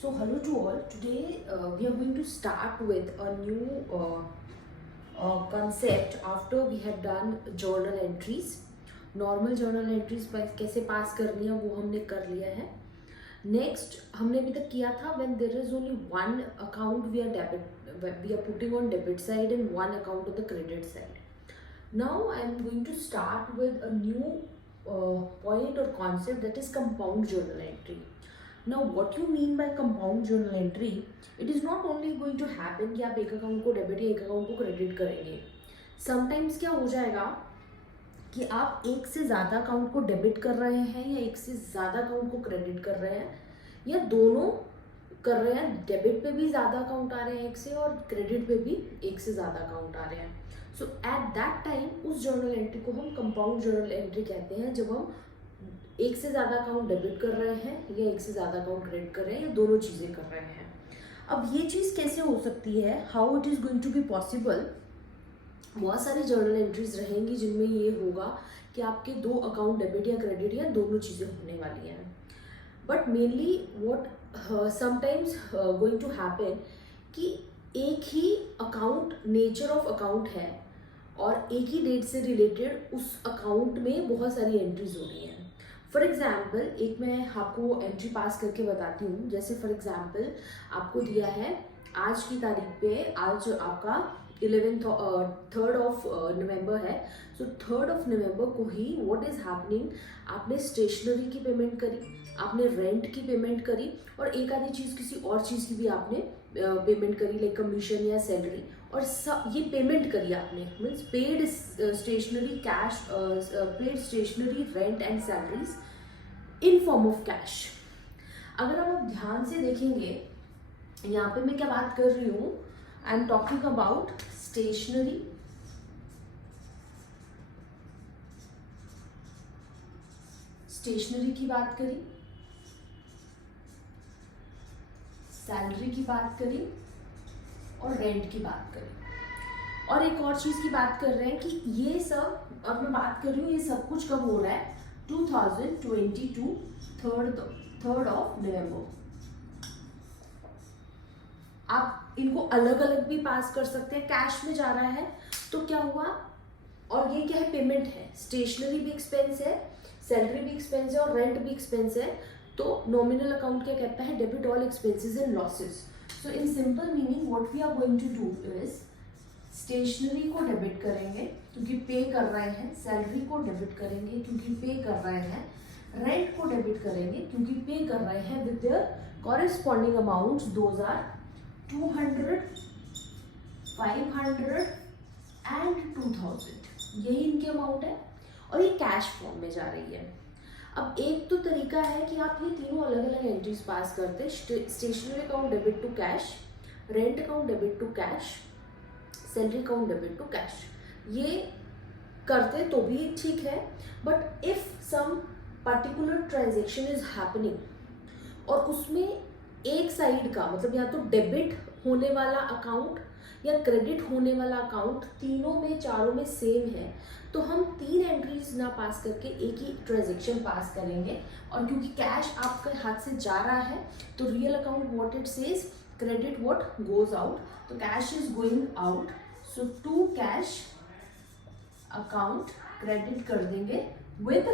So hello to all. Today we are going to start with a new concept after we have done journal entries. Normal journal entries कैसे पास करनी है वो हमने कर लिया है. नेक्स्ट हमने अभी तक किया था when there is only one account we are putting on debit side and one account on the credit side. Now I am going to start with a new point or concept, that is compound journal entry. Now what you mean by compound journal entry? It is not only going to happen कि आप एक account को debit या एक account को credit करेंगे. Sometimes क्या हो जाएगा कि आप एक से ज़्यादा अकाउंट को डेबिट कर रहे हैं या एक से ज़्यादा अकाउंट को क्रेडिट कर रहे हैं या दोनों कर रहे हैं. डेबिट पे भी ज़्यादा अकाउंट आ रहे हैं एक से और क्रेडिट पे भी एक से ज़्यादा अकाउंट आ रहे हैं. सो एट दैट टाइम उस जर्नल एंट्री को हम कंपाउंड जर्नल एंट्री कहते हैं, जब हम एक से ज़्यादा अकाउंट डेबिट कर रहे हैं या एक से ज़्यादा अकाउंट क्रेडिट कर रहे हैं या दोनों चीज़ें कर रहे हैं. अब ये चीज़ कैसे हो सकती है, how it is going to be possible. बहुत सारी जर्नल एंट्रीज रहेंगी जिनमें ये होगा कि आपके दो अकाउंट डेबिट या क्रेडिट या दोनों चीज़ें होने वाली हैं. But mainly what sometimes going to happen कि एक ही अकाउंट, नेचर ऑफ अकाउंट है और एक ही डेट से रिलेटेड उस अकाउंट में बहुत सारी एंट्रीज हो रही हैं. फॉर एग्जाम्पल एक मैं आपको एंट्री पास करके बताती हूँ. जैसे फॉर एग्जाम्पल आपको दिया है आज की तारीख पे, आज आपका 3rd ऑफ नवंबर है. सो 3rd ऑफ नवंबर को ही व्हाट इज़ हैपनिंग, आपने स्टेशनरी की पेमेंट करी, आपने रेंट की पेमेंट करी और एक आधी चीज़ किसी और चीज़ की भी आपने पेमेंट करी, लाइक कमीशन या सैलरी, और सब ये पेमेंट करी आपने. Means paid stationery cash, paid stationery rent and salaries in form of cash. अगर आप ध्यान से देखेंगे यहाँ पे मैं क्या बात कर रही हूँ, I am talking about stationery, stationery की बात करी, सैलरी की बात करी और रेंट की बात करी, और एक और चीज़ की बात कर रहे हैं कि ये सब, अब मैं बात कर रही हूँ ये सब कुछ कब हो रहा है, 2022 3rd ऑफ नवंबर. आप इनको अलग अलग भी पास कर सकते हैं. कैश में जा रहा है तो क्या हुआ, और ये क्या है, पेमेंट है. स्टेशनरी भी एक्सपेंस है, सैलरी भी एक्सपेंस है और रेंट भी एक्सपेंस है. तो नॉमिनल अकाउंट क्या कहता है, debit all expenses and losses. So in simple meaning what we are going to do is, stationery को डेबिट करेंगे क्योंकि पे कर रहे हैं, सैलरी को डेबिट करेंगे क्योंकि पे कर रहे हैं, रेंट को डेबिट करेंगे क्योंकि पे कर रहे हैं with their corresponding amounts. Those are 200, 500 and 2000. यही इनके अमाउंट है और ये कैश फॉर्म में जा रही है. अब एक तो तरीका है कि आप ये तीनों अलग अलग एंट्रीज पास करते हैं. Stationery account debit to cash, rent account debit to cash, salary account debit to cash. ये करते तो भी ठीक है. But if some particular transaction is happening और उसमें एक साइड का, मतलब या तो डेबिट होने वाला अकाउंट या क्रेडिट होने वाला अकाउंट, तीनों में चारों में सेम है, तो हम तीन एंट्रीज ना पास करके एक ही ट्रांजेक्शन पास करेंगे. और क्योंकि कैश आपके हाथ से जा रहा है तो real account what it says, credit what goes out, तो cash is going out. So to cash account credit कर देंगे विद,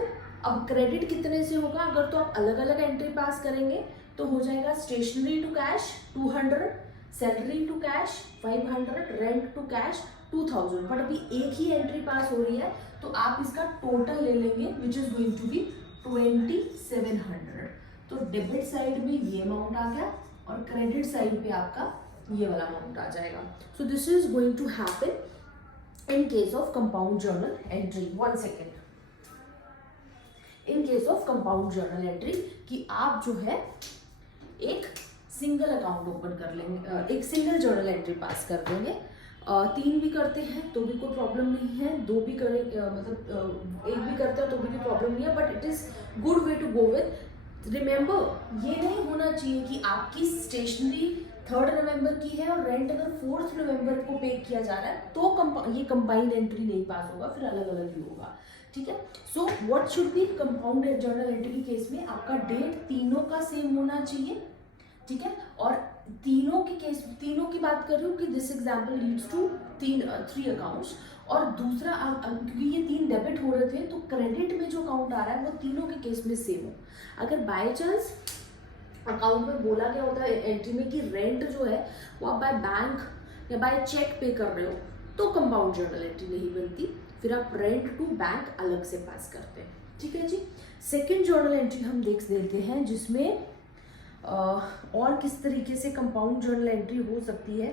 अब क्रेडिट कितने से होगा, अगर तो आप अलग अलग एंट्री पास करेंगे तो हो जाएगा stationery to cash 200, salary to cash 500, rent to cash 2000. But अभी एक ही एंट्री पास हो रही है तो आप इसका टोटल ले लेंगे which is going to be 2700. तो डेबिट साइड में ये अमाउंट आ गया और क्रेडिट साइड पे आपका ये वाला अमाउंट आ जाएगा. So this is going to happen in case of compound journal entry. 1 second. In case of compound journal entry कि आप जो है एक सिंगल अकाउंट ओपन कर लेंगे, एक सिंगल जर्नल एंट्री पास कर देंगे. 3 भी करते हैं तो भी कोई प्रॉब्लम नहीं है, 2 भी करें, मतलब 1 भी करते हैं तो भी कोई प्रॉब्लम नहीं है. But it is good way to go with. Remember ये नहीं होना चाहिए कि आपकी स्टेशनरी 3rd नवंबर की है और रेंट अगर 4th नवंबर को पे किया जा रहा है तो ये कंबाइंड एंट्री नहीं पास होगा, फिर अलग अलग ही होगा. ठीक है. So what should be compound journal entry के केस में आपका डेट तीनों का सेम होना चाहिए, ठीक है। और तीनों की बात कर रही हूँ कि this example leads to 3 accounts, और दूसरा क्योंकि ये 3 डेबिट हो रहे थे तो क्रेडिट में जो अकाउंट आ रहा है वो तीनों के केस में सेम हो। अगर बाय चांस अकाउंट में बोला गया होता है एंट्री में कि रेंट जो है वो आप बाय बैंक या बाय चेक पे कर रहे हो तो कंपाउंड जर्नल एंट्री नहीं बनती, फिर आप रेंट टू बैंक अलग से पास करते हैं। ठीक है जी। सेकेंड जर्नल एंट्री हम देख लेते हैं जिसमें और किस तरीके से कंपाउंड जर्नल एंट्री हो सकती है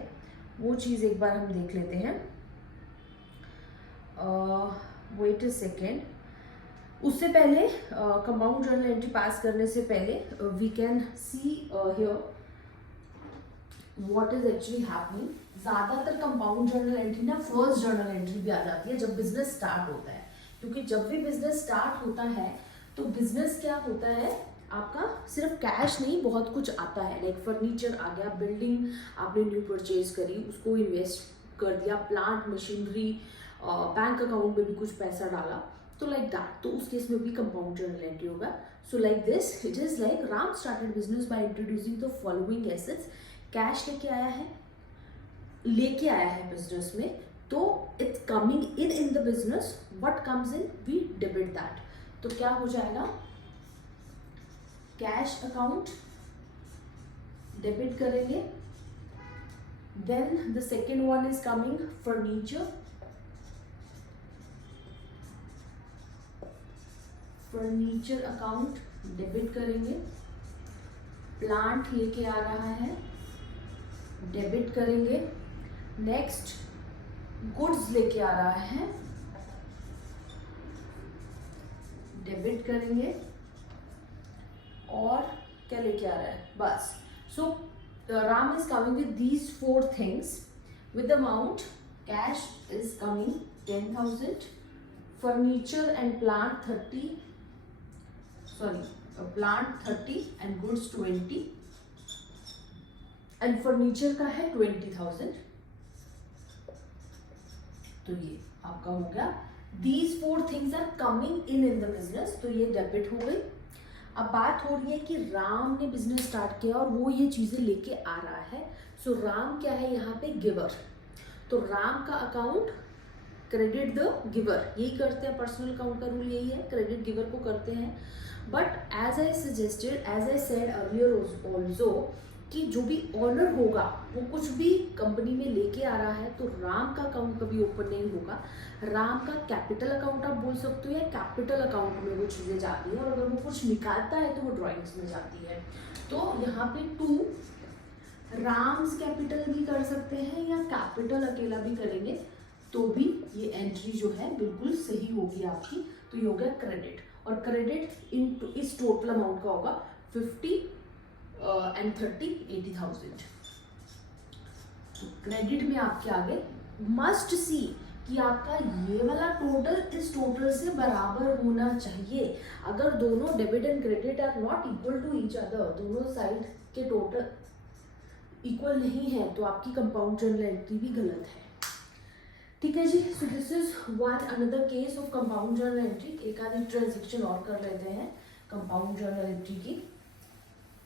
वो चीज़ एक बार हम देख लेते हैं। वेट अ सेकेंड, उससे पहले कंपाउंड जर्नल एंट्री पास करने से पहले we can see here what is actually happening. ज़्यादातर कंपाउंड जर्नल एंट्री ना फर्स्ट जर्नल एंट्री भी आ जाती है जब बिजनेस स्टार्ट होता है, क्योंकि जब भी बिजनेस स्टार्ट होता है तो बिजनेस क्या होता है आपका सिर्फ कैश नहीं बहुत कुछ आता है, लाइक फर्नीचर आ गया, बिल्डिंग आपने न्यू परचेज करी उसको इन्वेस्ट कर दिया, प्लांट मशीनरी, बैंक अकाउंट में भी कुछ पैसा डाला, तो लाइक दैट, तो उस केस में भी कंपाउंड जर्नल एंट्री होगा। So like this it is like Ram started business by introducing the following assets. Cash लेके आया है बिजनेस में, तो it's coming in the business, what comes in we debit that. तो क्या हो जाएगा, कैश अकाउंट डेबिट करेंगे, then the second one is coming furniture, furniture account debit करेंगे, प्लांट लेके आ रहा है डेबिट करेंगे, नेक्स्ट गुड्स लेके आ रहा है डेबिट करेंगे, और क्या लेके आ रहा है बस। So Ram is coming with these 4 things with amount cash is coming 10,000, furniture and plant 30 and goods 20 and furniture का है 20,000। तो ये आपका हो गया, these 4 things are coming in the business, तो ये डेबिट हो गई। अब बात हो रही है कि राम ने बिजनेस स्टार्ट किया और वो ये चीजें लेके आ रहा है। सो राम क्या है यहाँ पे, गिवर, तो राम का अकाउंट क्रेडिट द गिवर, यही करते हैं, पर्सनल अकाउंट का रूल यही है, क्रेडिट गिवर को करते हैं। But as I said earlier also कि जो भी ऑनर होगा वो कुछ भी कंपनी में लेके आ रहा है तो राम का अकाउंट कभी ओपन नहीं होगा। राम का कैपिटल अकाउंट आप बोल सकते हो या कैपिटल अकाउंट में वो चीज़ें जाती है, और अगर वो कुछ निकालता है तो वो ड्राइंग्स में जाती है। तो यहाँ पे 2 राम्स कैपिटल भी कर सकते हैं या कैपिटल अकेला भी करेंगे तो भी ये एंट्री जो है बिल्कुल सही होगी आपकी। तो ये हो गया क्रेडिट, और क्रेडिट इस टोटल अमाउंट का होगा 50 एंड 30 80,000। क्रेडिट में आपके आगे मस्ट सी कि आपका ये वाला टोटल इस टोटल से बराबर होना चाहिए। अगर दोनों debit and credit are not equal to each other, दोनों साइड के टोटल इक्वल नहीं है तो आपकी कंपाउंड जर्नल एंट्री भी गलत है। ठीक है जी। So this is one another case of compound journal entry. एक आधी ट्रांजेक्शन और कर लेते हैं कंपाउंड जर्नल एंट्री की।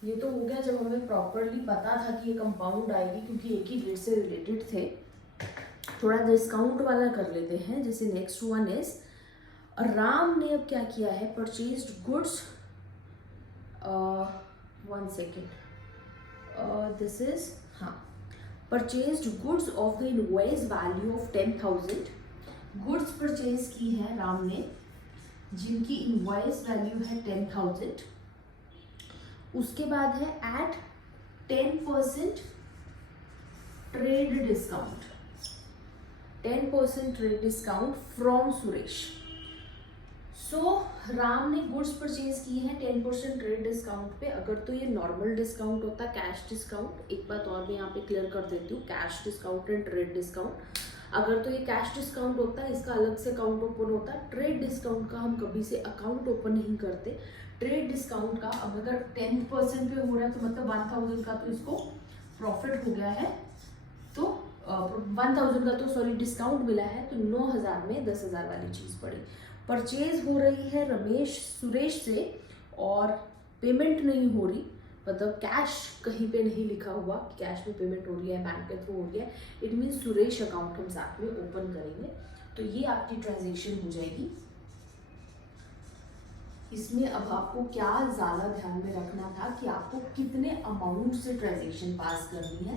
ये तो हो गया जब हमें प्रॉपरली पता था कि ये कंपाउंड आएगी, क्योंकि एक ही डेट से रिलेटेड थे। थोड़ा डिस्काउंट वाला कर लेते हैं। जैसे नेक्स्ट वन इज राम ने अब क्या किया है, purchased goods, 1 second, this is purchased goods of the invoice value of 10,000। Goods purchase की है राम ने जिनकी इनवॉइस वैल्यू है 10,000। उसके बाद है at 10% trade discount, 10% trade discount from Suresh. So Ram ने गुड्स परचेज की है 10% ट्रेड डिस्काउंट पे। अगर तो ये नॉर्मल डिस्काउंट होता, कैश डिस्काउंट, एक बात और मैं यहाँ पे क्लियर कर देती हूँ, cash discount and trade discount, अगर तो ये कैश डिस्काउंट होता है इसका अलग से अकाउंट ओपन होता है। ट्रेड डिस्काउंट का हम कभी से अकाउंट ओपन नहीं करते। ट्रेड डिस्काउंट का अब अगर 10% पे हो रहा है तो मतलब 1,000 का तो इसको प्रॉफिट हो गया है, तो 1,000 का तो सॉरी डिस्काउंट मिला है, तो 9,000 में 10,000 वाली चीज़ पड़ी। परचेज हो रही है सुरेश से और पेमेंट नहीं हो रही, मतलब कैश कहीं पे नहीं लिखा हुआ कि कैश में पेमेंट हो रही है, बैंक के थ्रू हो रही है, इट मीन्स सुरेश अकाउंट हम साथ में ओपन करेंगे। तो ये आपकी ट्रांजेक्शन हो जाएगी। इसमें अब आपको क्या ज़्यादा ध्यान में रखना था कि आपको कितने अमाउंट से ट्रांजेक्शन पास करनी है।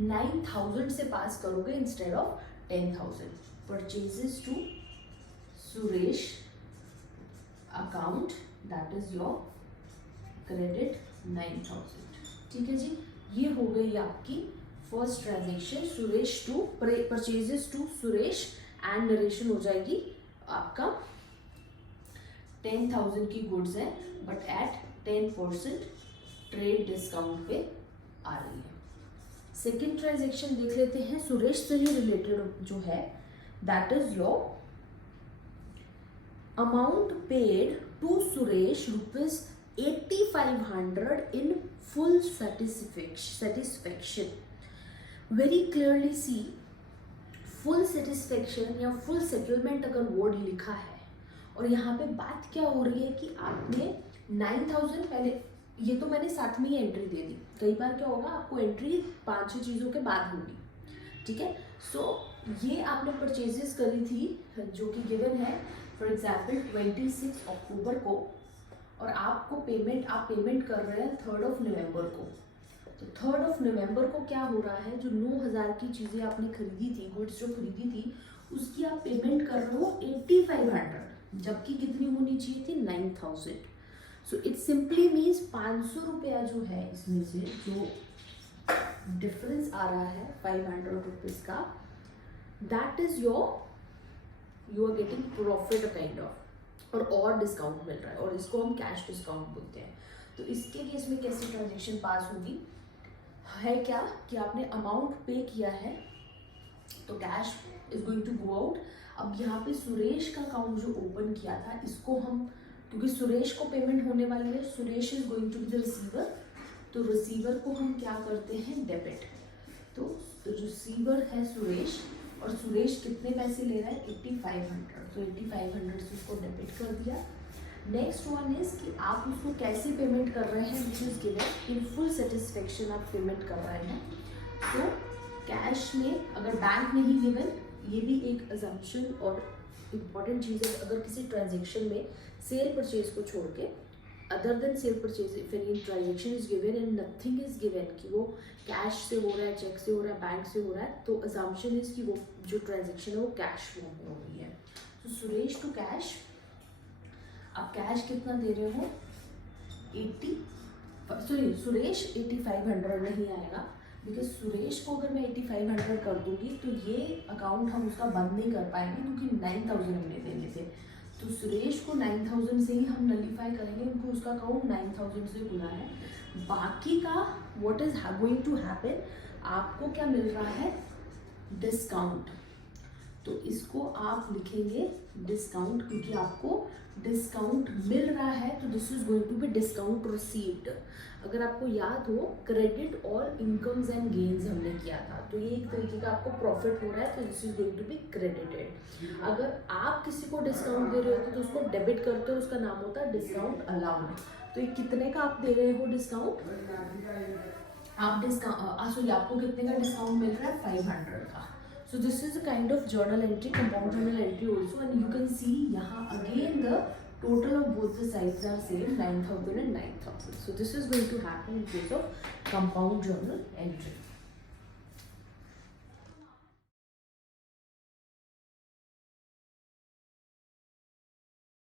9,000 से पास करोगे instead of 10,000। Purchases to Suresh account, that is your credit 9,000। ठीक है जी, ये हो गई आपकी first transaction Suresh to purchases to Suresh, and narration हो जाएगी आपका 10,000 की गुड्स है बट एट 10% ट्रेड डिस्काउंट पे आ रही है। सेकेंड ट्रांजेक्शन देख लेते हैं, सुरेश से ही रिलेटेड जो है, that is your amount paid to Suresh ₹8,500 in full satisfaction। Very clearly see, full satisfaction या फुल सेटलमेंट अगर वर्ड लिखा है और यहाँ पे बात क्या हो रही है कि आपने 9,000 पहले, ये तो मैंने साथ में ही एंट्री दे दी। कई बार क्या होगा, आपको एंट्री 5-6 चीज़ों के बाद होगी, ठीक है। सो ये आपने परचेजेस करी थी जो कि गिवन है फॉर एग्जाम्पल 26 अक्टूबर को, और आपको आप पेमेंट कर रहे हैं 3 नवंबर को। तो 3 नवंबर को क्या हो रहा है, जो 9,000 की चीज़ें आपने खरीदी थी, गुड्स जो खरीदी थी, उसकी आप पेमेंट कर रहे हो 8,500, जबकि कितनी होनी चाहिए थी 9,000। सो इट सिंपली मीन्स 500 रुपया जो है इसमें से जो डिफरेंस आ रहा है 500 रुपीज़ का, that is you are getting profit kind of, और डिस्काउंट मिल रहा है, और इसको हम कैश डिस्काउंट बोलते हैं। तो इसके केस में कैसी ट्रांजेक्शन पास होगी है क्या कि आपने अमाउंट पे किया है तो cash is going to go out. अब यहाँ पे सुरेश का अकाउंट जो ओपन किया था, इसको हम, क्योंकि सुरेश को पेमेंट होने वाली है, Suresh is going to be the receiver, तो रिसीवर को हम क्या करते हैं, डेबिट। तो रिसीवर है सुरेश, और सुरेश कितने पैसे ले रहा है 8,500, तो 8,500 से उसको डेबिट कर दिया। नेक्स्ट वन इज कि आप उसको कैसे पेमेंट कर रहे हैं, which is given in full satisfaction आप पेमेंट कर रहे हैं। तो कैश में, अगर बैंक नहीं गिवन, ये भी एक अजम्पशन और इम्पॉर्टेंट चीज़ है, अगर किसी ट्रांजेक्शन में सेल परचेज को छोड़ के, other than cell purchase, if any transaction is given and nothing is given कि वो कैश से हो रहा है, चेक से हो रहा है, बैंक से हो रहा है, तो अजम्पशन इज कि वो जो ट्रांजेक्शन है वो कैश में हो रही है। तो सुरेश टू कैश, आप कैश कितना दे रहे हो, सुरेश 8,500 नहीं आएगा, बिकॉज सुरेश को अगर मैं 8,500 कर दूंगी तो ये अकाउंट हम उसका बंद नहीं कर पाएंगे, क्योंकि 9,000 हमने देने थे। तो सुरेश को 9,000 से ही हम नलीफाई करेंगे, उनको उसका अकाउंट 9,000 से खुला है। बाकी का what is going to happen, आपको क्या मिल रहा है, डिस्काउंट। तो इसको आप लिखेंगे डिस्काउंट, क्योंकि आपको डिस्काउंट मिल रहा है, तो this is going to be discount received. अगर आपको याद हो, क्रेडिट और इनकम्स एंड गेन्स हमने किया था, तो ये एक तरीके का आपको प्रॉफिट हो रहा है, तो this is going to be credited. अगर आप किसी को डिस्काउंट दे रहे होते तो उसको डेबिट करते हो, उसका नाम होता है डिस्काउंट अलाउड। तो ये कितने का आप दे रहे हो डिस्काउंट, आप डिस्काउंट आपको कितने का डिस्काउंट मिल रहा है, 500 का। So this is a kind of journal entry, compound journal entry also, and you can see यहाँ again the total of both the sides are same, 9,000 and 9,000. So this is going to happen in case of compound journal entry.